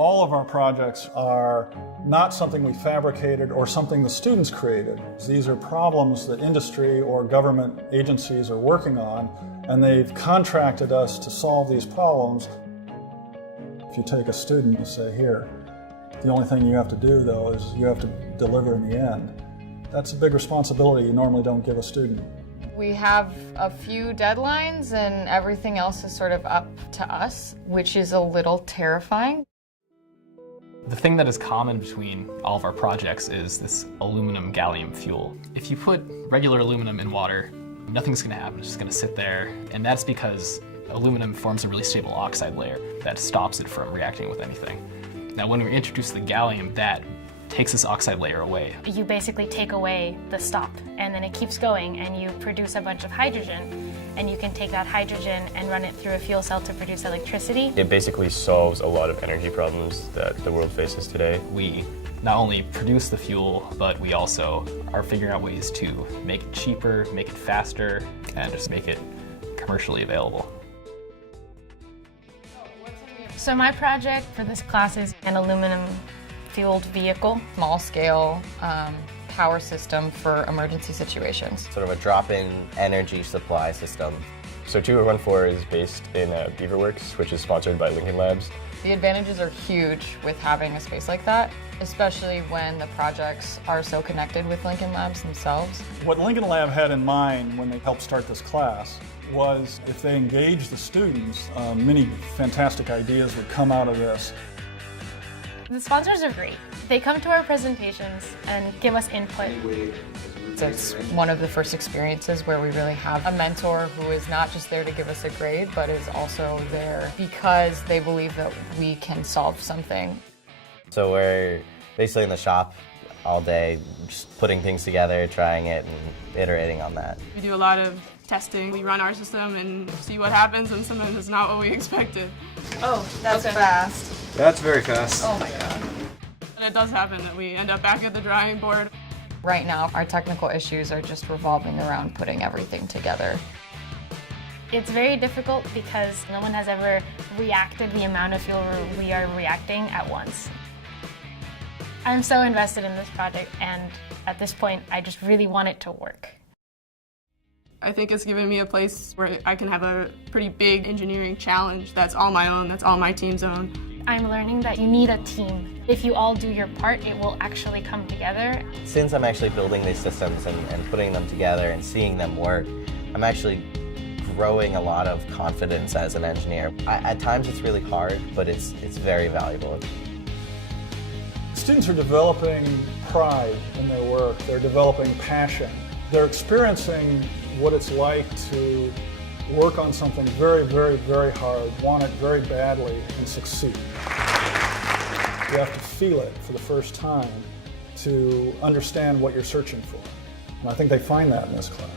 All of our projects are not something we fabricated or something the students created. These are problems that industry or government agencies are working on, and they've contracted us to solve these problems. If you take a student and say, here, the only thing you have to do, though, is you have to deliver in the end. That's a big responsibility you normally don't give a student. We have a few deadlines and everything else is sort of up to us, which is a little terrifying. The thing that is common between all of our projects is this aluminum gallium fuel. If you put regular aluminum in water, nothing's going to happen, it's just going to sit there. And that's because aluminum forms a really stable oxide layer that stops it from reacting with anything. Now when we introduce the gallium, that takes this oxide layer away. You basically take away the stop, and then it keeps going, and you produce a bunch of hydrogen, and you can take that hydrogen and run it through a fuel cell to produce electricity. It basically solves a lot of energy problems that the world faces today. We not only produce the fuel, but we also are figuring out ways to make it cheaper, make it faster, and just make it commercially available. So my project for this class is an aluminum fueled vehicle. Small scale power system for emergency situations. Sort of a drop-in energy supply system. So 2114 is based in Beaverworks, which is sponsored by Lincoln Labs. The advantages are huge with having a space like that, especially when the projects are so connected with Lincoln Labs themselves. What Lincoln Lab had in mind when they helped start this class was if they engaged the students, many fantastic ideas would come out of this. The sponsors are great. They come to our presentations and give us input. It's one of the first experiences where we really have a mentor who is not just there to give us a grade, but is also there because they believe that we can solve something. So we're basically in the shop all day, just putting things together, trying it, and iterating on that. We do a lot of testing. We run our system and see what happens, and sometimes it's not what we expected. Oh, that's fast. That's very fast. Oh my God. And it does happen that we end up back at the drawing board. Right now, our technical issues are just revolving around putting everything together. It's very difficult because no one has ever reacted the amount of fuel we are reacting at once. I'm so invested in this project, and at this point, I just really want it to work. I think it's given me a place where I can have a pretty big engineering challenge that's all my own, that's all my team's own. I'm learning that you need a team. If you all do your part, it will actually come together. Since I'm actually building these systems and putting them together and seeing them work, I'm actually growing a lot of confidence as an engineer. At times it's really hard, but it's very valuable. Students are developing pride in their work. They're developing passion. They're experiencing what it's like to work on something very, very, very hard, want it very badly, and succeed. You have to feel it for the first time to understand what you're searching for. And I think they find that in this class.